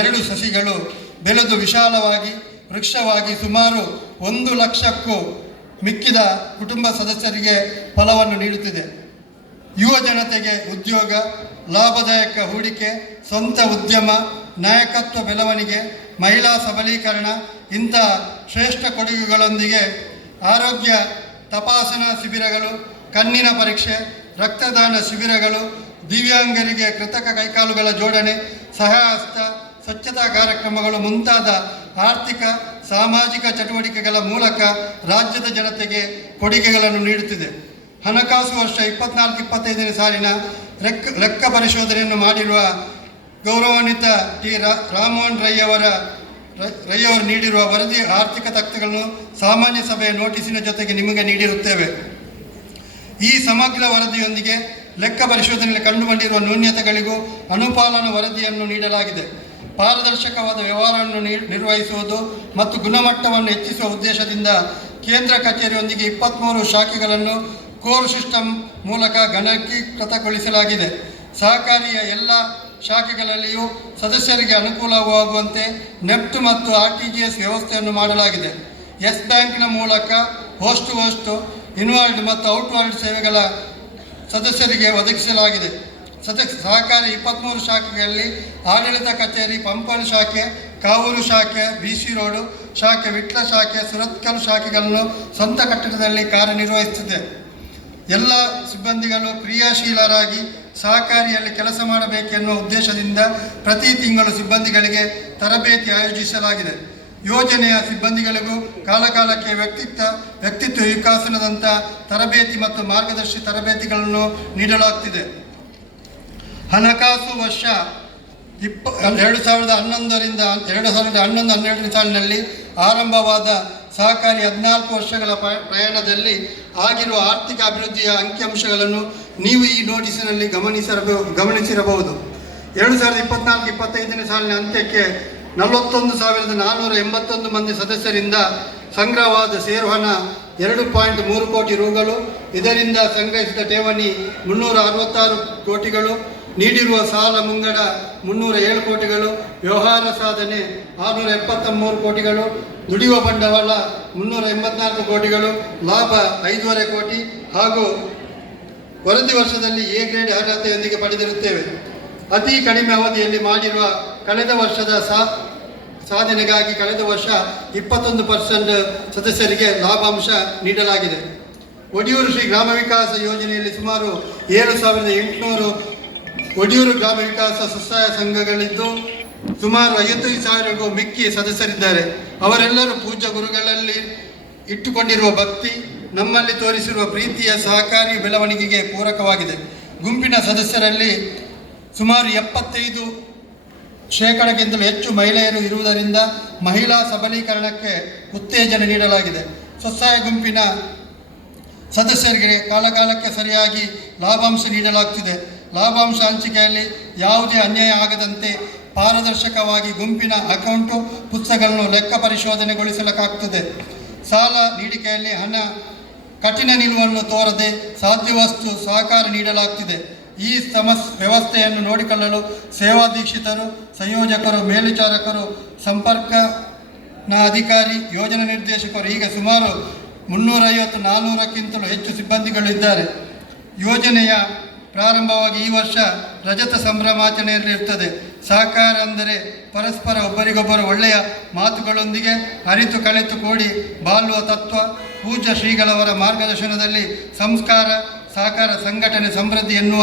2 ಸಸಿಗಳು ಬೆಳೆದು ವಿಶಾಲವಾಗಿ ವೃಕ್ಷವಾಗಿ ಸುಮಾರು 1 ಲಕ್ಷಕ್ಕೂ ಮಿಕ್ಕಿದ ಕುಟುಂಬ ಸದಸ್ಯರಿಗೆ ಫಲವನ್ನು ನೀಡುತ್ತಿದೆ. ಯುವ ಜನತೆಗೆ ಉದ್ಯೋಗ, ಲಾಭದಾಯಕ ಹೂಡಿಕೆ, ಸ್ವಂತ ಉದ್ಯಮ, ನಾಯಕತ್ವ ಬೆಳವಣಿಗೆ, ಮಹಿಳಾ ಸಬಲೀಕರಣ ಇಂತಹ ಶ್ರೇಷ್ಠ ಕೊಡುಗೆಗಳೊಂದಿಗೆ ಆರೋಗ್ಯ ತಪಾಸಣಾ ಶಿಬಿರಗಳು, ಕಣ್ಣಿನ ಪರೀಕ್ಷೆ, ರಕ್ತದಾನ ಶಿಬಿರಗಳು, ದಿವ್ಯಾಂಗರಿಗೆ ಕೃತಕ ಕೈಕಾಲುಗಳ ಜೋಡಣೆ, ಸಹಾಯಹಸ್ತ, ಸ್ವಚ್ಛತಾ ಕಾರ್ಯಕ್ರಮಗಳು ಮುಂತಾದ ಆರ್ಥಿಕ ಸಾಮಾಜಿಕ ಚಟುವಟಿಕೆಗಳ ಮೂಲಕ ರಾಜ್ಯದ ಜನತೆಗೆ ಕೊಡುಗೆಗಳನ್ನು ನೀಡುತ್ತಿದೆ. ಹಣಕಾಸು ವರ್ಷ 24-25ನೇ ಸಾಲಿನ ಲೆಕ್ಕ ಪರಿಶೋಧನೆಯನ್ನು ಮಾಡಿರುವ ಗೌರವಾನ್ವಿತ ಟಿ ರಾಮಮೋಹನ್ ರೈಯವರು ನೀಡಿರುವ ವರದಿ ಆರ್ಥಿಕ ತತ್ವಗಳನ್ನು ಸಾಮಾನ್ಯ ಸಭೆಯ ನೋಟಿಸಿನ ಜೊತೆಗೆ ನಿಮಗೆ ನೀಡಿರುತ್ತೇವೆ. ಈ ಸಮಗ್ರ ವರದಿಯೊಂದಿಗೆ ಲೆಕ್ಕ ಪರಿಶೋಧನೆಯಲ್ಲಿ ಕಂಡುಬಂದಿರುವ ನ್ಯೂನತೆಗಳಿಗೂ ಅನುಪಾಲನಾ ವರದಿಯನ್ನು ನೀಡಲಾಗಿದೆ. ಪಾರದರ್ಶಕವಾದ ವ್ಯವಹಾರವನ್ನು ನಿರ್ವಹಿಸುವುದು ಮತ್ತು ಗುಣಮಟ್ಟವನ್ನು ಹೆಚ್ಚಿಸುವ ಉದ್ದೇಶದಿಂದ ಕೇಂದ್ರ ಕಚೇರಿಯೊಂದಿಗೆ 23 ಶಾಖೆಗಳನ್ನು ಕೋರ್ ಸಿಸ್ಟಮ್ ಮೂಲಕ ಗಣಕೀಕೃತಗೊಳಿಸಲಾಗಿದೆ. ಸಹಕಾರಿಯ ಎಲ್ಲ ಶಾಖೆಗಳಲ್ಲಿಯೂ ಸದಸ್ಯರಿಗೆ ಅನುಕೂಲವಾಗುವಂತೆ ನೆಫ್ಟ್ ಮತ್ತು RTGS ವ್ಯವಸ್ಥೆಯನ್ನು ಮಾಡಲಾಗಿದೆ. ಎಸ್ ಬ್ಯಾಂಕ್ನ ಮೂಲಕ ಹೋಸ್ಟ್ ಟು ಹೋಸ್ಟ್, ಇನ್ವರ್ಡ್ ಮತ್ತು ಔಟ್ವರ್ಡ್ ಸೇವೆಗಳ ಸದಸ್ಯರಿಗೆ ಒದಗಿಸಲಾಗಿದೆ. ಸಹಕಾರಿ 23 ಶಾಖೆಗಳಲ್ಲಿ ಆಡಳಿತ ಕಚೇರಿ, ಪಂಪನ್ ಶಾಖೆ, ಕಾವೂರು ಶಾಖೆ, BC ರೋಡು ಶಾಖೆ, ವಿಟ್ಲ ಶಾಖೆ, ಸುರತ್ಕಲ್ ಶಾಖೆಗಳನ್ನು ಸ್ವಂತ ಕಟ್ಟಡದಲ್ಲಿ ಕಾರ್ಯನಿರ್ವಹಿಸುತ್ತಿದೆ. ಎಲ್ಲ ಸಿಬ್ಬಂದಿಗಳು ಕ್ರಿಯಾಶೀಲರಾಗಿ ಸಹಕಾರಿಯಲ್ಲಿ ಕೆಲಸ ಮಾಡಬೇಕೆನ್ನುವ ಉದ್ದೇಶದಿಂದ ಪ್ರತಿ ತಿಂಗಳು ಸಿಬ್ಬಂದಿಗಳಿಗೆ ತರಬೇತಿ ಆಯೋಜಿಸಲಾಗಿದೆ. ಯೋಜನೆಯ ಸಿಬ್ಬಂದಿಗಳಿಗೂ ಕಾಲಕಾಲಕ್ಕೆ ವ್ಯಕ್ತಿತ್ವ ವಿಕಾಸನದಂಥ ತರಬೇತಿ ಮತ್ತು ಮಾರ್ಗದರ್ಶಿ ತರಬೇತಿಗಳನ್ನು ನೀಡಲಾಗುತ್ತಿದೆ. ಹಣಕಾಸು ವರ್ಷ 2011-12 ಸಾಲಿನಲ್ಲಿ ಆರಂಭವಾದ ಸಹಕಾರಿ 14 ವರ್ಷಗಳ ಪ್ರಯಾಣದಲ್ಲಿ ಆಗಿರುವ ಆರ್ಥಿಕ ಅಭಿವೃದ್ಧಿಯ ಅಂಕಿಅಂಶಗಳನ್ನು ನೀವು ಈ ನೋಟಿಸಿನಲ್ಲಿ ಗಮನಿಸಿರಬಹುದು. 2024-25ನೇ ಸಾಲಿನ ಅಂತ್ಯಕ್ಕೆ 41,481 ಮಂದಿ ಸದಸ್ಯರಿಂದ ಸಂಗ್ರಹವಾದ ಷೇರು ಹಣ 2.3 ಕೋಟಿ ರೂಗಳು, ಇದರಿಂದ ಸಂಗ್ರಹಿಸಿದ ಠೇವಣಿ 366 ಕೋಟಿಗಳು, ನೀಡಿರುವ ಸಾಲ ಮುಂಗಡ 307 ಕೋಟಿಗಳು, ವ್ಯವಹಾರ ಸಾಧನೆ 673 ಕೋಟಿಗಳು, ದುಡಿಯುವ ಬಂಡವಾಳ 384 ಕೋಟಿಗಳು, ಲಾಭ 5.5 ಕೋಟಿ ಹಾಗೂ ವರದಿ ವರ್ಷದಲ್ಲಿ ಎ ಗ್ರೇಡ್ ಅರ್ಹತೆಯೊಂದಿಗೆ ಪಡೆದಿರುತ್ತೇವೆ. ಅತಿ ಕಡಿಮೆ ಅವಧಿಯಲ್ಲಿ ಮಾಡಿರುವ ಕಳೆದ ವರ್ಷದ ಸಾಧನೆಗಾಗಿ ಕಳೆದ ವರ್ಷ 21% ಸದಸ್ಯರಿಗೆ ಲಾಭಾಂಶ ನೀಡಲಾಗಿದೆ. ಒಡಿಯೂರು ಶ್ರೀ ಗ್ರಾಮ ವಿಕಾಸ ಯೋಜನೆಯಲ್ಲಿ ಸುಮಾರು 7,800 ಒಡಿಯೂರು ಗ್ರಾಮ ವಿಕಾಸ ಸ್ವಸಹಾಯ ಸಂಘಗಳಿದ್ದು ಸುಮಾರು 55,000ಗೂ ಮಿಕ್ಕಿ ಸದಸ್ಯರಿದ್ದಾರೆ. ಅವರೆಲ್ಲರೂ ಪೂಜ್ಯ ಗುರುಗಳಲ್ಲಿ ಇಟ್ಟುಕೊಂಡಿರುವ ಭಕ್ತಿ ನಮ್ಮಲ್ಲಿ ತೋರಿಸಿರುವ ಪ್ರೀತಿಯ ಸಹಕಾರಿ ಬೆಳವಣಿಗೆಗೆ ಪೂರಕವಾಗಿದೆ. ಗುಂಪಿನ ಸದಸ್ಯರಲ್ಲಿ ಸುಮಾರು 75% ಹೆಚ್ಚು ಮಹಿಳೆಯರು ಇರುವುದರಿಂದ ಮಹಿಳಾ ಸಬಲೀಕರಣಕ್ಕೆ ಉತ್ತೇಜನ ನೀಡಲಾಗಿದೆ. ಸ್ವಸಹಾಯ ಗುಂಪಿನ ಸದಸ್ಯರಿಗೆ ಕಾಲಕಾಲಕ್ಕೆ ಸರಿಯಾಗಿ ಲಾಭಾಂಶ ನೀಡಲಾಗುತ್ತಿದೆ. ಲಾಭಾಂಶ ಹಂಚಿಕೆಯಲ್ಲಿ ಯಾವುದೇ ಅನ್ಯಾಯ ಆಗದಂತೆ ಪಾರದರ್ಶಕವಾಗಿ ಗುಂಪಿನ ಅಕೌಂಟು ಪುಸ್ತಕಗಳನ್ನು ಲೆಕ್ಕ ಪರಿಶೋಧನೆಗೊಳಿಸಲಾಗುತ್ತದೆ. ಸಾಲ ನೀಡಿಕೆಯಲ್ಲಿ ಕಠಿಣ ನಿಲುವನ್ನು ತೋರದೆ ಸಾಧ್ಯವಷ್ಟು ಸಹಕಾರ ನೀಡಲಾಗುತ್ತಿದೆ. ಈ ವ್ಯವಸ್ಥೆಯನ್ನು ನೋಡಿಕೊಳ್ಳಲು ಸೇವಾಧೀಕ್ಷಿತರು, ಸಂಯೋಜಕರು, ಮೇಲ್ವಿಚಾರಕರು, ಸಂಪರ್ಕನ ಅಧಿಕಾರಿ, ಯೋಜನಾ ನಿರ್ದೇಶಕರು ಹೀಗೆ ಸುಮಾರು 350-400ಕ್ಕಿಂತಲೂ ಹೆಚ್ಚು ಸಿಬ್ಬಂದಿಗಳಿದ್ದಾರೆ. ಯೋಜನೆಯ ಪ್ರಾರಂಭವಾಗಿ ಈ ವರ್ಷ ರಜತ ಸಂಭ್ರಮಾಚರಣೆಯಲ್ಲಿರುತ್ತದೆ. ಸಹಕಾರ ಅಂದರೆ ಪರಸ್ಪರ ಒಬ್ಬರಿಗೊಬ್ಬರು ಒಳ್ಳೆಯ ಮಾತುಗಳೊಂದಿಗೆ ಅರಿತು ಕಳೆತು ಕೂಡಿ ಬಾಳುವ ತತ್ವ. ಪೂಜ್ಯ ಶ್ರೀಗಳವರ ಮಾರ್ಗದರ್ಶನದಲ್ಲಿ ಸಂಸ್ಕಾರ, ಸಹಕಾರ, ಸಂಘಟನೆ, ಸಮೃದ್ಧಿ ಎನ್ನುವ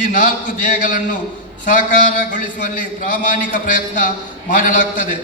ಈ 4 ಧ್ಯೇಯಗಳನ್ನು ಸಾಕಾರಗೊಳಿಸುವಲ್ಲಿ ಪ್ರಾಮಾಣಿಕ ಪ್ರಯತ್ನ ಮಾಡಲಾಗುತ್ತದೆ.